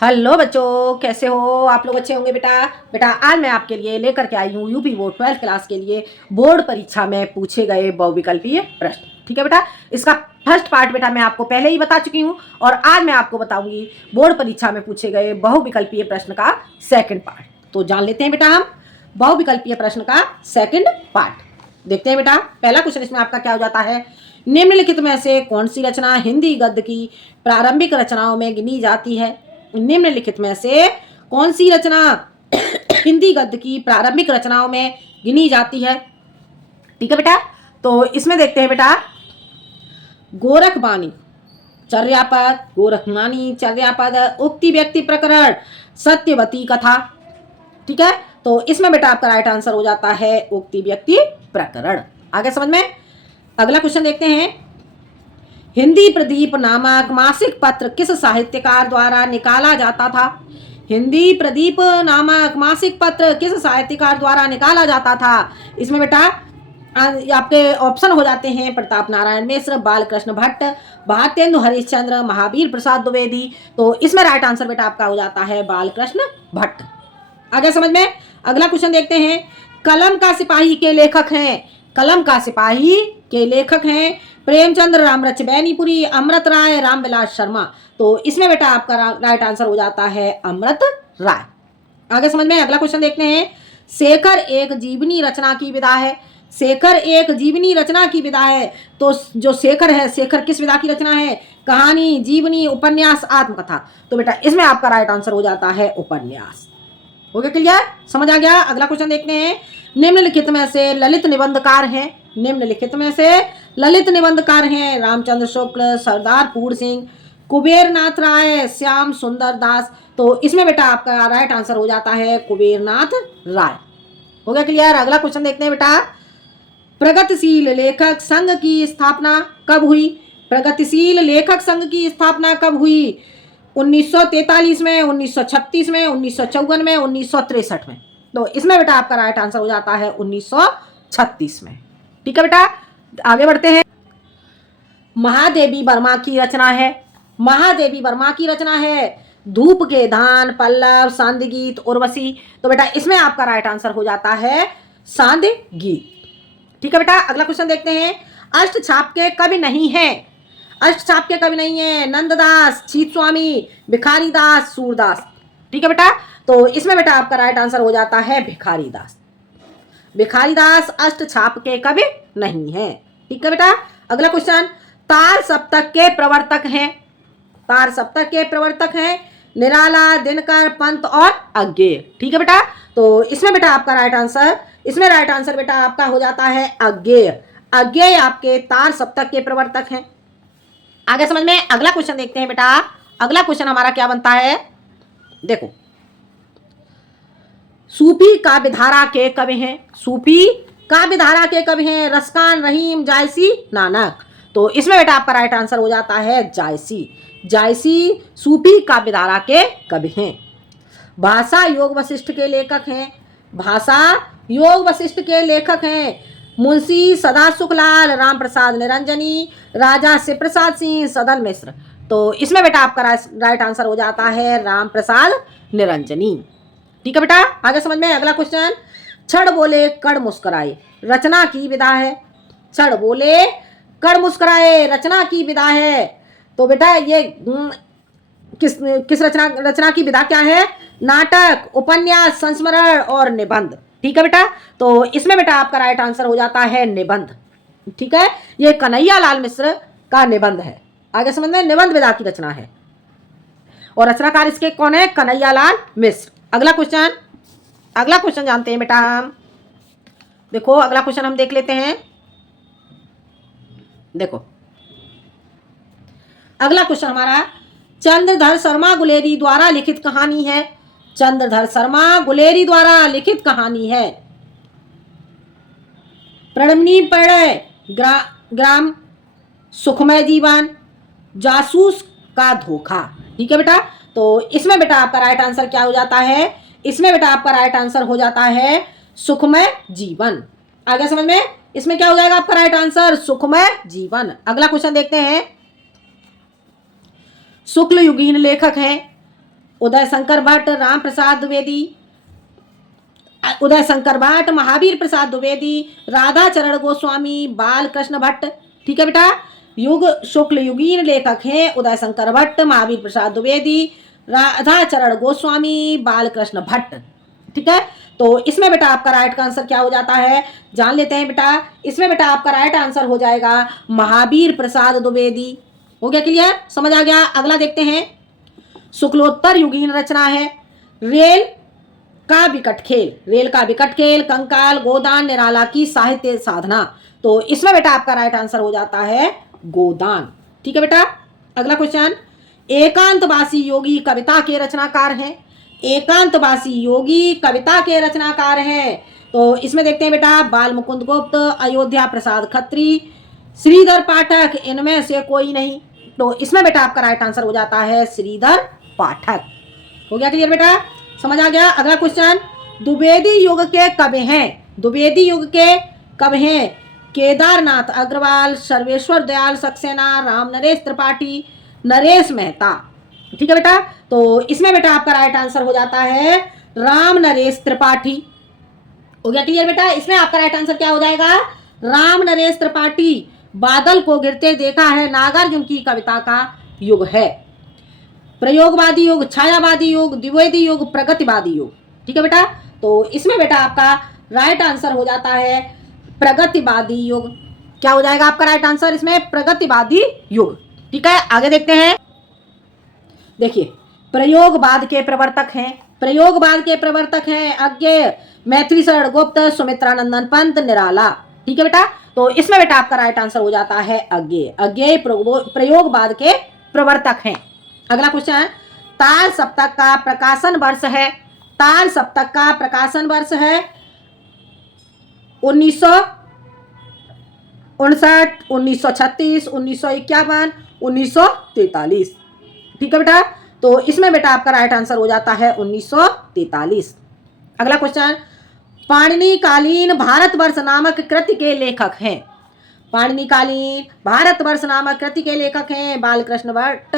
Hello बच्चों, कैसे हो आप लोग? अच्छे होंगे बेटा। बेटा आज मैं आपके लिए लेकर के आई हूँ यूपी बोर्ड 12th क्लास के लिए बोर्ड परीक्षा में पूछे गए बहुविकल्पीय प्रश्न। ठीक है बेटा, इसका फर्स्ट पार्ट बेटा मैं आपको पहले ही बता चुकी हूँ और आज मैं आपको बताऊंगी बोर्ड परीक्षा में पूछे गए बहुविकल्पीय प्रश्न का सेकंड पार्ट। तो जान लेते हैं बेटा हम बहुविकल्पीय प्रश्न का सेकंड पार्ट। देखते हैं बेटा, पहला क्वेश्चन इसमें आपका क्या हो जाता है। निम्नलिखित में से कौन सी रचना हिंदी गद्य की प्रारंभिक रचनाओं में गिनी जाती है? निम्नलिखित में से कौन सी रचना हिंदी गद्य की प्रारंभिक रचनाओं में गिनी जाती है? ठीक है बेटा, तो इसमें देखते हैं बेटा, गोरखबानी चर्यापद, गोरखमानी चर्यापद, उक्ति व्यक्ति प्रकरण, सत्यवती कथा। ठीक है, तो इसमें बेटा आपका राइट आंसर हो जाता है उक्ति व्यक्ति प्रकरण। आगे समझ में अगला क्वेश्चन देखते हैं। हिंदी प्रदीप नामक मासिक पत्र किस साहित्यकार द्वारा निकाला जाता था? हिंदी प्रदीप नामक मासिक पत्र किस साहित्यकार द्वारा निकाला जाता था? इसमें बेटा आपके ऑप्शन हो जाते हैं प्रताप नारायण मिश्र, बालकृष्ण भट्ट, भारतेंदु हरिश्चंद्र, महावीर प्रसाद द्विवेदी। तो इसमें राइट आंसर बेटा आपका हो जाता है बालकृष्ण भट्ट। आगे समझ में अगला क्वेश्चन देखते हैं। कलम का सिपाही के लेखक हैं, कलम का सिपाही के लेखक हैं प्रेमचंद्र, रामरच बैनीपुरी, अमृत राय, रामविलास शर्मा। तो इसमें बेटा आपका राइट आंसर हो जाता है अमृत राय। आगे समझ में अगला क्वेश्चन देखते हैं। शेखर एक जीवनी रचना की विधा है, शेखर एक जीवनी रचना की विधा है। तो जो शेखर है, शेखर किस विधा की रचना है? कहानी, जीवनी, उपन्यास, आत्मकथा। तो बेटा इसमें आपका राइट आंसर हो जाता है उपन्यास। हो गया क्लियर? समझ आ गया? अगला क्वेश्चन देखते हैं। निम्नलिखित में से ललित निबंधकार हैं, निम्नलिखित में से ललित निबंधकार हैं रामचंद्र शुक्ल, सरदार पूर सिंह, कुबेरनाथ राय, श्याम सुंदर दास। तो इसमें बेटा आपका राइट आंसर हो जाता है कुबेरनाथ राय। हो गया क्लियर? अगला क्वेश्चन देखते हैं बेटा। प्रगतिशील लेखक संघ की स्थापना कब हुई? प्रगतिशील लेखक संघ की स्थापना कब हुई? 1943 में, 1936 में, 1954 में, 1963 में। तो इसमें बेटा आपका राइट आंसर हो जाता है 1936 में। ठीक है बेटा, आगे बढ़ते हैं। महादेवी वर्मा की रचना है, महादेवी वर्मा की रचना है धूप के धान, पल्लव, सांध्य गीत, उर्वशी। तो बेटा इसमें आपका राइट आंसर हो जाता है सांध्य गीत। ठीक है बेटा, अगला क्वेश्चन देखते हैं। अष्ट छाप के कवि नहीं है, अष्ट छाप के कवि नहीं है नंददास, छीत स्वामी, भिखारी दास, सूरदास। ठीक है बेटा, तो इसमें बेटा आपका राइट आंसर हो जाता है भिखारी दास। भिखारी दास अष्ट छाप के कवि नहीं है। ठीक है बेटा, अगला क्वेश्चन। तार सप्तक के प्रवर्तक हैं, तार सप्तक के प्रवर्तक हैं निराला, दिनकर, पंत और अज्ञेय। ठीक है बेटा, तो इसमें बेटा आपका राइट आंसर, इसमें राइट आंसर बेटा आपका हो जाता है अज्ञेय। अज्ञेय आपके तार सप्तक के प्रवर्तक हैं। आगे समझ में अगला क्वेश्चन देखते हैं बेटा। अगला क्वेश्चन हमारा क्या बनता है, देखो। सूफी काव्यधारा के कवि हैं, सूफी काव्यधारा के कवि हैं रसकान, रहीम, जायसी, नानक। तो इसमें बेटा आपका राइट आंसर हो जाता है जायसी। जायसी सूफी काव्यधारा के कवि हैं। भाषा योग वशिष्ठ के लेखक हैं, भाषा योग वशिष्ठ के लेखक हैं मुंशी सदा सुखलाल, राम प्रसाद निरंजनी, राजा शिव प्रसाद सिंह, सदन मिश्र। तो इसमें बेटा आपका राइट आंसर हो जाता है राम प्रसाद निरंजनी। ठीक है बेटा, आगे समझ में अगला क्वेश्चन। छड़ बोले कड़ मुस्कुराए रचना की विधा है, छड़ बोले कड़ मुस्कुराए रचना की विधा है। तो बेटा ये किस रचना की विधा क्या है? नाटक, उपन्यास, संस्मरण और निबंध। ठीक है बेटा, तो इसमें बेटा आपका राइट आंसर हो जाता है निबंध। ठीक है, ये कन्हैया लाल मिश्र का निबंध है। आगे समझ में निबंध विधा की रचना है और रचनाकार इसके कौन है? कन्हैया लाल मिश्र। अगला क्वेश्चन, अगला क्वेश्चन जानते हैं बेटा हम। देखो अगला क्वेश्चन हम देख लेते हैं। देखो अगला क्वेश्चन हमारा चंद्रधर शर्मा गुलेरी द्वारा लिखित कहानी है, चंद्रधर शर्मा गुलेरी द्वारा लिखित कहानी है प्रणमनी पढ़े, ग्राम, सुखमय जीवन, जासूस का धोखा। ठीक है बेटा, तो इसमें बेटा आपका राइट आंसर क्या हो जाता है? इसमें बेटा आपका राइट आंसर हो जाता है सुखमय जीवन। आगे समझ में इसमें क्या हो जाएगा आपका राइट आंसर? सुखमय जीवन। अगला क्वेश्चन देखते हैं। शुक्ल युगीन लेखक हैं उदय शंकर भट्ट, राम प्रसाद द्विवेदी, उदय शंकर भट्ट, महावीर प्रसाद द्विवेदी, राधा चरण गोस्वामी, बाल कृष्ण भट्ट। ठीक है बेटा, युग शुक्ल युगीन लेखक हैं उदय शंकर भट्ट, महावीर प्रसाद द्विवेदी, राधा चरण गोस्वामी, बाल कृष्ण भट्ट। ठीक है, तो इसमें बेटा आपका राइट आंसर क्या हो जाता है, जान लेते हैं बेटा। इसमें बेटा आपका राइट आंसर हो जाएगा महावीर प्रसाद द्विवेदी। हो गया क्लियर, समझ आ गया। अगला देखते हैं, शुक्लोत्तर युगीन रचना है रेल का विकट खेल। रेल का विकट खेल, कंकाल, गोदान, निराला की साहित्य साधना। तो इसमें बेटा आपका राइट आंसर हो जाता है गोदान। ठीक है बेटा, अगला क्वेश्चन, एकांतवासी योगी कविता के रचनाकार हैं। एकांतवासी योगी कविता के रचनाकार हैं, तो इसमें देखते हैं बेटा बाल मुकुंद गुप्त, अयोध्या प्रसाद खत्री, श्रीधर पाठक, इनमें से कोई नहीं। तो इसमें बेटा आपका राइट आंसर हो जाता है श्रीधर पाठक। हो गया क्लियर बेटा, समझ आ गया। अगला क्वेश्चन, द्विवेदी युग के कवि हैं। द्विवेदी युग के कवि हैं केदारनाथ अग्रवाल, सर्वेश्वर दयाल सक्सेना, राम नरेश त्रिपाठी, नरेश मेहता। ठीक है बेटा, तो इसमें बेटा आपका राइट आंसर हो जाता है राम नरेश त्रिपाठी। हो गया क्लियर बेटा, इसमें आपका राइट आंसर क्या हो जाएगा, राम नरेश त्रिपाठी। बादल को गिरते देखा है नागार्जुन की कविता का युग है। प्रयोगवादी युग, छायावादी युग, द्विवेदी युग, प्रगतिवादी युग। ठीक है बेटा, तो इसमें बेटा आपका राइट आंसर हो जाता है प्रगतिवादी युग। क्या हो जाएगा आपका राइट आंसर इसमें, प्रगतिवादी युग। ठीक है, आगे देखते हैं। देखिए, प्रयोगवाद के प्रवर्तक हैं, प्रयोगवाद के प्रवर्तक हैं अज्ञेय, मैथिली शरण गुप्त, सुमित्रानंदन पंत, निराला। ठीक है बेटा, तो इसमें बेटा आपका राइट आंसर हो जाता है अज्ञेय। अज्ञेय प्रयोगवाद के प्रवर्तक हैं। अगला क्वेश्चन, ताल सप्तक का प्रकाशन वर्ष है। ताल सप्तक का प्रकाशन वर्ष है 1959, 1936, 1951, 1943। ठीक है बेटा, तो इसमें बेटा आपका राइट आंसर हो जाता है 1943। अगला क्वेश्चन, पाणिनिकालीन भारतवर्ष नामक कृति के लेखक हैं। पाणिनिकालीन भारतवर्ष नामक कृति के लेखक हैं बालकृष्ण भट्ट,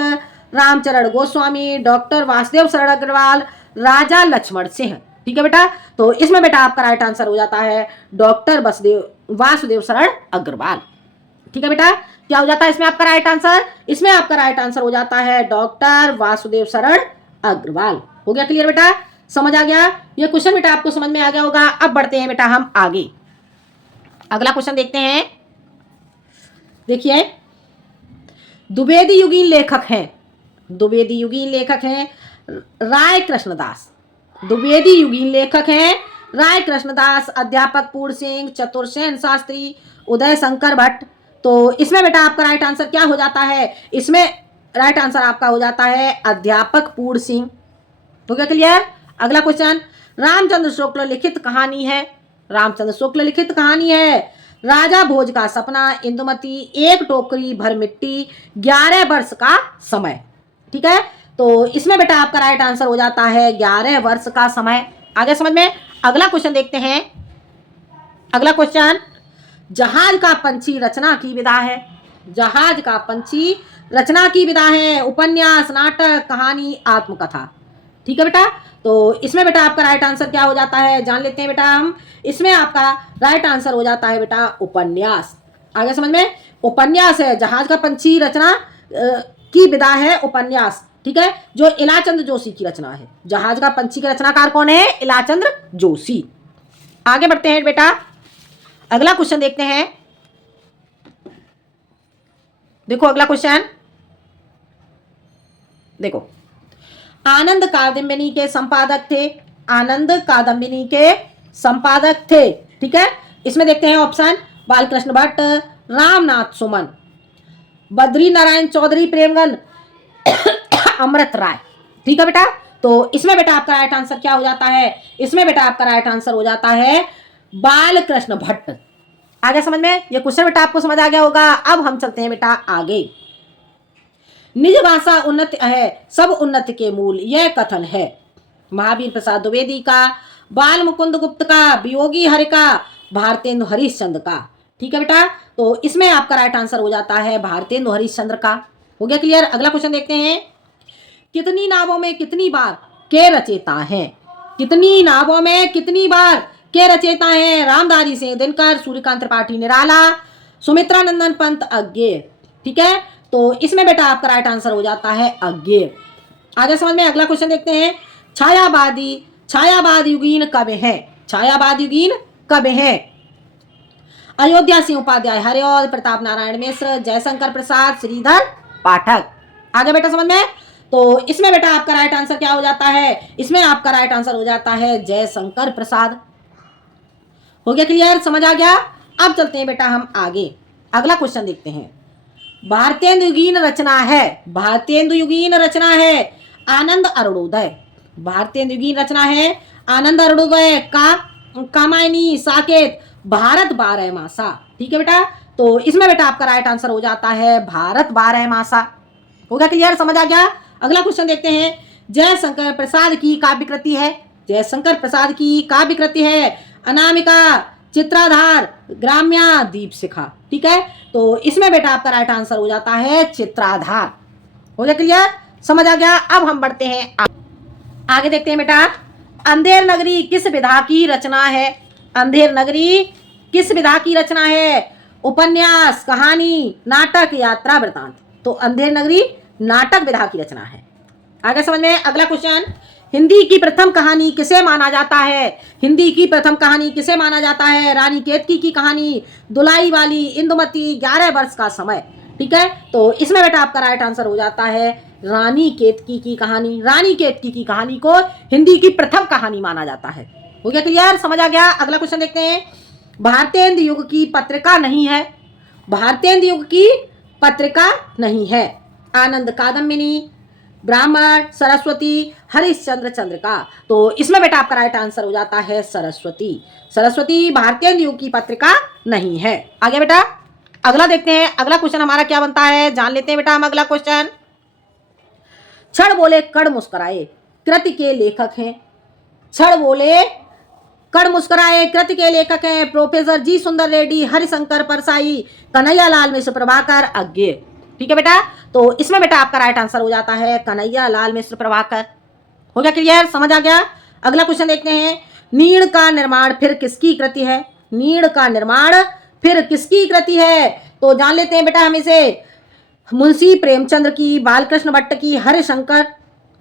रामचरण गोस्वामी, डॉक्टर वासुदेव शरण अग्रवाल, राजा लक्ष्मण सिंह। ठीक है बेटा, तो इसमें बेटा आपका राइट आंसर हो जाता है डॉक्टर वासुदेव शरण अग्रवाल। ठीक है बेटा, क्या हो जाता है इसमें आपका राइट आंसर, इसमें आपका राइट आंसर हो जाता है डॉक्टर वासुदेव शरण अग्रवाल। हो गया क्लियर बेटा, समझ आ गया। ये क्वेश्चन बेटा आपको समझ में आ गया होगा। अब बढ़ते हैं बेटा हम आगे, अगला क्वेश्चन देखते हैं। देखिए, द्विवेदी युगीन लेखक हैं, द्विवेदी युगीन लेखक हैं राय कृष्णदास। द्विवेदी युगीन लेखक हैं राय कृष्णदास, अध्यापक पूर्ण सिंह, चतुर्सेन शास्त्री, उदय शंकर भट्ट। तो इसमें बेटा आपका राइट आंसर क्या हो जाता है, इसमें राइट आंसर आपका हो जाता है अध्यापक पूर्ण सिंह। हो गया क्लियर। अगला क्वेश्चन, रामचंद्र शुक्ल लिखित कहानी है। रामचंद्र शुक्ल लिखित कहानी है राजा भोज का सपना, इंदुमती, एक टोकरी भर मिट्टी, 11 वर्ष का समय। ठीक है, तो इसमें बेटा आपका राइट आंसर हो जाता है 11 वर्ष का समय। आगे समझ में। अगला क्वेश्चन देखते हैं। अगला क्वेश्चन, जहाज का पंछी रचना की विधा है। जहाज का पंछी रचना की विधा है उपन्यास, नाटक, कहानी, आत्मकथा। ठीक है बेटा, तो इसमें बेटा आपका राइट आंसर क्या हो जाता है, जान लेते हैं बेटा हम। इसमें आपका राइट आंसर हो जाता है बेटा उपन्यास। आगे समझ में, उपन्यास है, जहाज का पंछी रचना की विधा है उपन्यास। ठीक है, जो इलाचंद्र जोशी की रचना है। जहाज का पंछी के रचनाकार कौन है, इलाचंद्र जोशी। आगे बढ़ते हैं बेटा, अगला क्वेश्चन देखते हैं। देखो अगला क्वेश्चन, देखो, आनंद कादम्बिनी के संपादक थे। आनंद कादम्बिनी के संपादक थे। ठीक है, इसमें देखते हैं ऑप्शन, बालकृष्ण भट्ट, रामनाथ सुमन, बद्री नारायण चौधरी प्रेमगन, अमृत राय। ठीक है बेटा, तो इसमें बेटा आपका राइट आंसर क्या हो जाता है, इसमें बेटा आपका राइट आंसर हो जाता है बालकृष्ण भट्ट। आगे समझ में, ये क्वेश्चन बेटा आपको समझ आ गया होगा। अब हम चलते हैं बेटा आगे। निज भाषा उन्नति है, सब उन्नति के मूल, यह कथन है महावीर प्रसाद द्विवेदी का, बाल मुकुंद गुप्त का, वियोगी हरि का, भारतेंदु हरिश्चंद्र का। ठीक है बेटा, तो इसमें आपका राइट आंसर हो जाता है भारतेंदु हरिश्चंद्र का। हो गया क्लियर। अगला क्वेश्चन देखते हैं। कितनी नावों में कितनी बार के रचेता हैं? कितनी नावों में कितनी बार के रचेता हैं? रामधारी सिंह दिनकर, सूर्यकांत त्रिपाठी निराला, सुमित्रा नंदन पंत अज्ञेय। ठीक है, तो इसमें बेटा आपका राइट आंसर हो जाता है अज्ञेय। आगे समझ में अगला क्वेश्चन देखते हैं। छायावाद युगीन कब है? छायावाद युगीन कब है? अयोध्या सिंह उपाध्याय हरिऔध, प्रताप नारायण मिश्र, जयशंकर प्रसाद, श्रीधर पाठक। आगे बेटा समझ में, तो इसमें बेटा आपका राइट आंसर क्या हो जाता है? इसमें आपका राइट आंसर हो जाता है जयशंकर प्रसाद। हो गया क्लियर? समझ आ गया? अब चलते हैं बेटा हम आगे, अगला क्वेश्चन देखते हैं। भारतेंदु युगीन रचना है, भारतेंदु युगीन रचना है आनंद अरुणोदय। भारतेंदु युगीन रचना है आनंद अरुणोदय का कामायनी, साकेत, भारत 12 मासा। ठीक है बेटा, तो इसमें बेटा आपका राइट आंसर हो जाता है भारत 12 मासा। हो गया क्लियर? समझ आ गया? अगला क्वेश्चन देखते हैं। जयशंकर प्रसाद की काव्य कृति है, जयशंकर प्रसाद की काव्य कृति है अनामिका, चित्राधार, ग्राम्या, दीपशिखा। ठीक है, तो इसमें बेटा आपका राइट आंसर हो जाता है चित्राधार। हो गया क्लियर? समझ आ गया? अब हम बढ़ते हैं आगे देखते हैं बेटा। अंधेर नगरी किस विधा की रचना है? अंधेर नगरी किस विधा की रचना है? उपन्यास, कहानी, नाटक, यात्रा वृतांत। तो अंधेर नगरी नाटक विधा की रचना है। आगे समझ में अगला क्वेश्चन। हिंदी की प्रथम कहानी किसे माना जाता है? हिंदी की प्रथम कहानी किसे माना जाता है? रानी केतकी की कहानी, दुलाई वाली, इंदुमती, 11 वर्ष का समय। ठीक है, तो इसमें बेटा आपका राइट आंसर हो जाता है रानी केतकी की कहानी। रानी केतकी की कहानी को हिंदी की प्रथम कहानी माना जाता है। हो गया क्लियर? समझ आ गया? अगला क्वेश्चन देखते हैं। भारतेंदु युग की पत्रिका नहीं है, भारतेंदु युग की पत्रिका नहीं है आनंद कादम्बिनी, ब्राह्मण, सरस्वती, हरिश्चंद्र चंद्रिका। तो इसमें बेटा आपका राइट आंसर हो जाता है सरस्वती। सरस्वती भारतेंदु युग की पत्रिका नहीं है। आगे बेटा अगला देखते हैं, अगला क्वेश्चन हमारा क्या बनता है, जान लेते हैं बेटा हम अगला क्वेश्चन। क्षण बोले कण मुस्कुराए कृति के लेखक हैं। क्षण बोले कण मुस्कुराए कृति के लेखक हैं प्रोफेसर जी सुंदर रेड्डी, हरिशंकर परसाई, कन्हैया लाल मिश्र, प्रभाकर अज्ञेय। ठीक है बेटा, तो इसमें बेटा आपका राइट आंसर हो जाता है कन्हैया लाल मिश्र, प्रभाकर। हो गया क्लियर? समझ आ गया? अगला क्वेश्चन देखते हैं। नीड़ का निर्माण फिर किसकी कृति है? नीड़ का निर्माण फिर किसकी कृति है? तो जान लेते हैं बेटा हम इसे। मुंशी प्रेमचंद्र की, बालकृष्ण भट्ट की, हरिशंकर,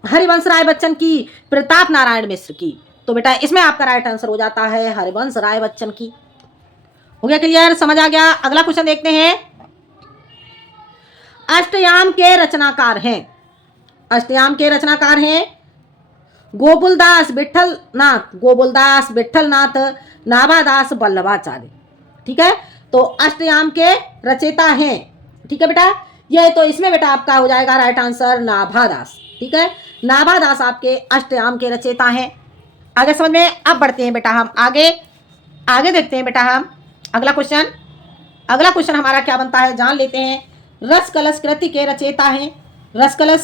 हरिवंश राय बच्चन की, प्रताप नारायण मिश्र की। तो बेटा इसमें आपका राइट आंसर हो जाता है हरिवंश राय बच्चन की। हो गया क्लियर? समझ आ गया? अगला क्वेश्चन देखते हैं। अष्टयाम के रचनाकार हैं, अष्टयाम के रचनाकार हैं गोकुलदास विठलनाथ, गोकुलदास विठलनाथ, नाभादास, वल्लभाचार्य। ठीक है, तो अष्टयाम के रचयिता हैं। ठीक है बेटा, ये तो इसमें बेटा आपका हो जाएगा राइट आंसर नाभादास। ठीक है, नाभादास आपके अष्टयाम के रचयिता हैं। आगे समझ में? अब बढ़ते हैं बेटा हम आगे, आगे देखते हैं बेटा हम अगला क्वेश्चन। अगला क्वेश्चन हमारा क्या बनता है जान लेते हैं। रस कलश कृति के रचयिता हैं, रस कलश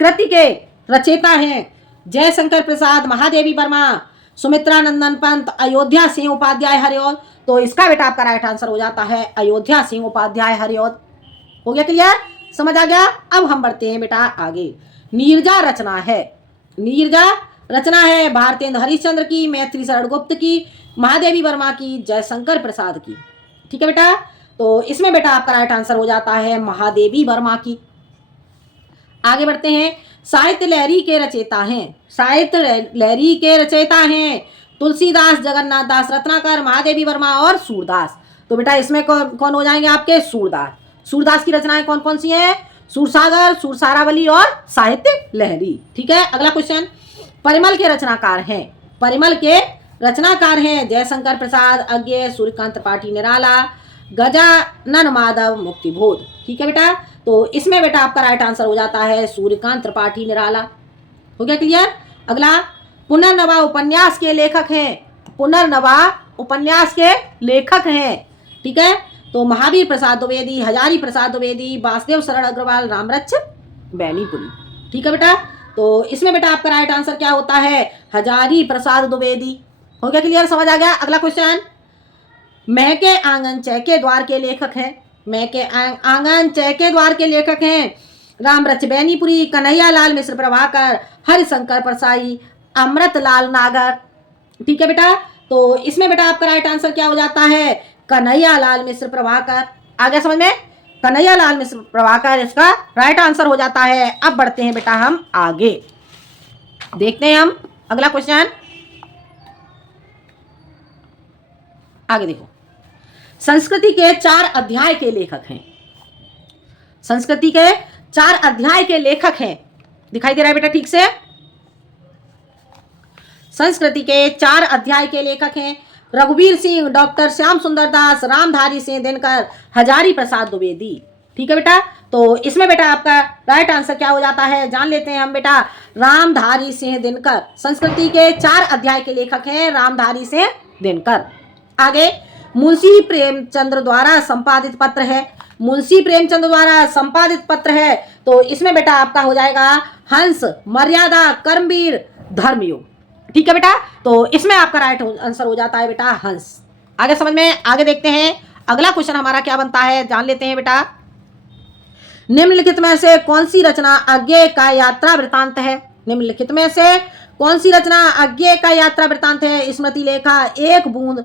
कृति के रचयिता हैं जयशंकर प्रसाद, महादेवी वर्मा, सुमित्रा नंदन पंत, अयोध्या सिंह उपाध्याय हरिऔध। तो इसका बेटा आपका राइट आंसर हो जाता है अयोध्या सिंह उपाध्याय हरिऔध। हो गया क्लियर? समझ आ गया? अब हम बढ़ते हैं बेटा आगे। नीरजा रचना है, नीरजा रचना है भारतेंद्र हरिश्चंद्र की, मैत्री शरण गुप्त की, महादेवी वर्मा की, जयशंकर प्रसाद की। ठीक है बेटा, तो इसमें बेटा आपका राइट आंसर हो जाता है महादेवी वर्मा की। आगे बढ़ते हैं। साहित्य लहरी के रचयिता हैं, साहित्य लहरी के रचयिता हैं तुलसीदास, जगन्नाथ दास, रत्नाकर, महादेवी वर्मा और सूरदास। तो बेटा इसमें कौन हो जाएंगे आपके? सूरदास। सूरदास की रचनाएं कौन कौन सी हैं? सूरसागर, सूरसारावली और साहित्य लहरी। ठीक है, अगला क्वेश्चन। परिमल के रचनाकार हैं, परिमल के रचनाकार हैं जयशंकर प्रसाद अज्ञेय, सूर्यकांत त्रिपाठी निराला, गजानन माधव मुक्तिबोध। ठीक है बेटा, तो इसमें बेटा आपका राइट आंसर हो जाता है सूर्यकांत त्रिपाठी निराला। हो गया क्लियर? अगला, पुनर्नवा उपन्यास के लेखक हैं, पुनर्नवा उपन्यास के लेखक हैं। ठीक है, तो महावीर प्रसाद द्विवेदी, हजारी प्रसाद द्विवेदी, वासुदेव शरण अग्रवाल, रामरक्ष बैनीपुरी। ठीक है बेटा, तो इसमें बेटा आपका राइट आंसर क्या होता है? हजारी प्रसाद द्विवेदी। हो गया क्लियर? समझ आ गया? अगला क्वेश्चन। महके आंगन चहके द्वार के लेखक हैं, महके आंगन चहके द्वार के लेखक हैं रामरच बैनीपुरी, कन्हैया लाल मिश्र प्रभाकर, हरिशंकर परसाई, अमृत लाल नागर। ठीक है बेटा, तो इसमें बेटा आपका राइट आंसर क्या हो जाता है? कन्हैया लाल मिश्र प्रभाकर। आ गया समझ में? कन्हैया लाल मिश्र प्रभाकर इसका राइट आंसर हो जाता है। अब बढ़ते हैं बेटा हम आगे, देखते हैं हम अगला क्वेश्चन। आगे देखो, संस्कृति के 4 अध्याय के लेखक हैं। संस्कृति के 4 अध्याय के लेखक हैं, दिखाई दे रहा है बेटा ठीक से? संस्कृति के 4 अध्याय के लेखक हैं रघुवीर सिंह, डॉक्टर श्याम सुंदर दास, रामधारी सिंह दिनकर, हजारी प्रसाद द्विवेदी। ठीक है बेटा, तो इसमें बेटा आपका राइट आंसर क्या हो जाता है? जान लेते हैं हम बेटा, रामधारी सिंह दिनकर। संस्कृति के 4 अध्याय के लेखक हैं रामधारी सिंह दिनकर। आगे, मुंशी प्रेमचंद्र द्वारा संपादित पत्र है। मुंशी प्रेमचंद्र द्वारा संपादित पत्र है, तो इसमें बेटा आपका हो जाएगा हंस, मर्यादा, कर्मवीर, धर्मयुग। ठीक है बेटा, तो इसमें आपका राइट आंसर हो जाता है बेटा हंस। आगे समझ में? आगे देखते हैं अगला क्वेश्चन हमारा क्या बनता है, जान लेते हैं बेटा। निम्नलिखित में से कौन सी रचना अज्ञेय का यात्रा वृतांत है? निम्नलिखित में से कौन सी रचना अज्ञेय का यात्रा वृतांत है? स्मृति लेखा, एक बूंद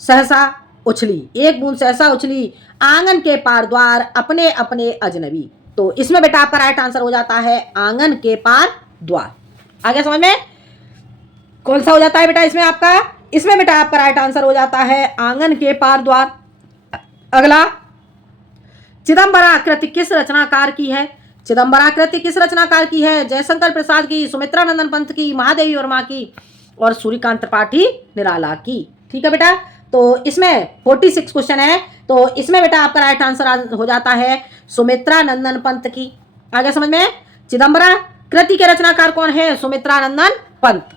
सहसा उछली, एक बूंद सहसा उछली, आंगन के पार द्वार, अपने अपने अजनबी। तो इसमें बेटा आपका राइट आंसर हो जाता है आंगन के पार द्वार। आगे समझ में? कौन सा हो जाता है बेटा इसमें आपका? इसमें बेटा आपका राइट आंसर हो जाता है आंगन के पार द्वार। अगला, चिदंबरा कृति किस रचनाकार की है? चिदंबरा कृति किस रचनाकार की है? जयशंकर प्रसाद की, सुमित्रा नंदन पंत की, महादेवी वर्मा की और सूर्यकांत त्रिपाठी निराला की। ठीक है बेटा, तो इसमें 46 क्वेश्चन है, तो इसमें बेटा आपका राइट आंसर हो जाता है सुमित्रा नंदन पंत की। आगे समझ में? चिदंबरा कृति के रचनाकार कौन है? सुमित्रा नंदन पंत।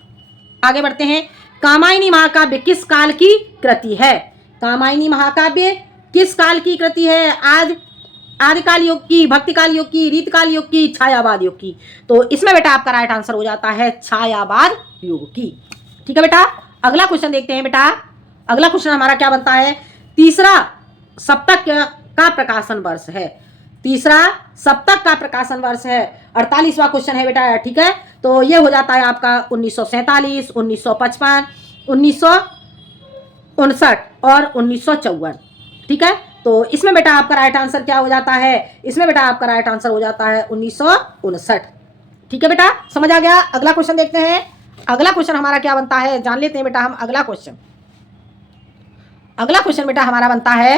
आगे बढ़ते हैं, कामायनी महाकाव्य किस काल की कृति है? कामायनी महाकाव्य किस काल की कृति है? आदिकाल युग की, भक्तिकाल युग की, रीतकाल युग की, छायावाद युग की। तो इसमें बेटा आपका राइट आंसर हो जाता है छायावाद युग की। ठीक है बेटा, अगला क्वेश्चन देखते हैं बेटा। अगला क्वेश्चन हमारा क्या बनता है? तीसरा सप्तक का प्रकाशन वर्ष है। तीसरा सप्तक का प्रकाशन वर्ष है, 48वां क्वेश्चन है बेटा। ठीक है, तो ये हो जाता है आपका 1947, 1955, 1959 और 1954। ठीक है, तो इसमें बेटा आपका राइट आंसर क्या हो जाता है? इसमें बेटा आपका राइट आंसर हो जाता है 1959। ठीक है बेटा, समझ आ गया? अगला क्वेश्चन देखते हैं। अगला क्वेश्चन हमारा क्या बनता है, जान लेते हैं बेटा हम अगला क्वेश्चन। अगला क्वेश्चन बेटा हमारा बनता है,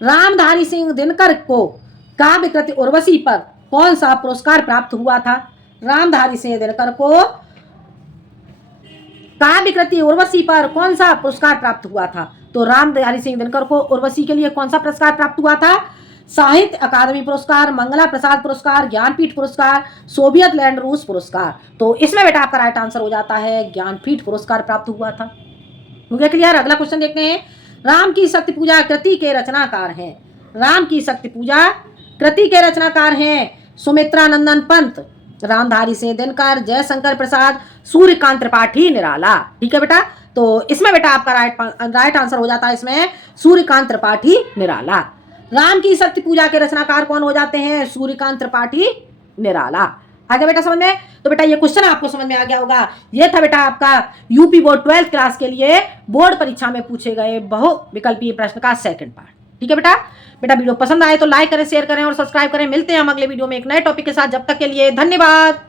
रामधारी सिंह दिनकर को काव्य कृति उर्वशी पर कौन सा पुरस्कार प्राप्त हुआ था? रामधारी सिंह दिनकर को काव्य कृति उर्वशी पर कौन सा पुरस्कार प्राप्त हुआ था? तो रामधारी सिंह दिनकर को उर्वशी के लिए कौन सा पुरस्कार प्राप्त हुआ था? साहित्य अकादमी पुरस्कार, मंगला प्रसाद पुरस्कार, ज्ञानपीठ पुरस्कार, सोवियत लैंड रूस पुरस्कार। तो इसमें बेटा आपका राइट आंसर हो जाता है ज्ञानपीठ पुरस्कार प्राप्त हुआ था। हो गया क्लियर? अगला क्वेश्चन देखते हैं, राम की शक्ति पूजा कृति के रचनाकार हैं। राम की शक्ति पूजा कृति के रचनाकार हैं सुमित्रा नंदन पंत, रामधारी सिंह दिनकर, जयशंकर प्रसाद, सूर्यकांत त्रिपाठी निराला। ठीक है बेटा, तो इसमें बेटा आपका राइट आंसर हो जाता है इसमें सूर्यकांत त्रिपाठी निराला। राम की शक्ति पूजा के रचनाकार कौन हो जाते हैं? सूर्यकांत त्रिपाठी निराला। आ गया बेटा समझ में? तो बेटा ये क्वेश्चन आपको समझ में आ गया होगा। ये था बेटा आपका यूपी बोर्ड 12th क्लास के लिए बोर्ड परीक्षा में पूछे गए बहुविकल्पीय प्रश्न का सेकंड पार्ट। ठीक है बेटा, वीडियो पसंद आए तो लाइक करें, शेयर करें और सब्सक्राइब करें। मिलते हैं हम अगले वीडियो में एक नए टॉपिक के साथ। जब तक के लिए धन्यवाद।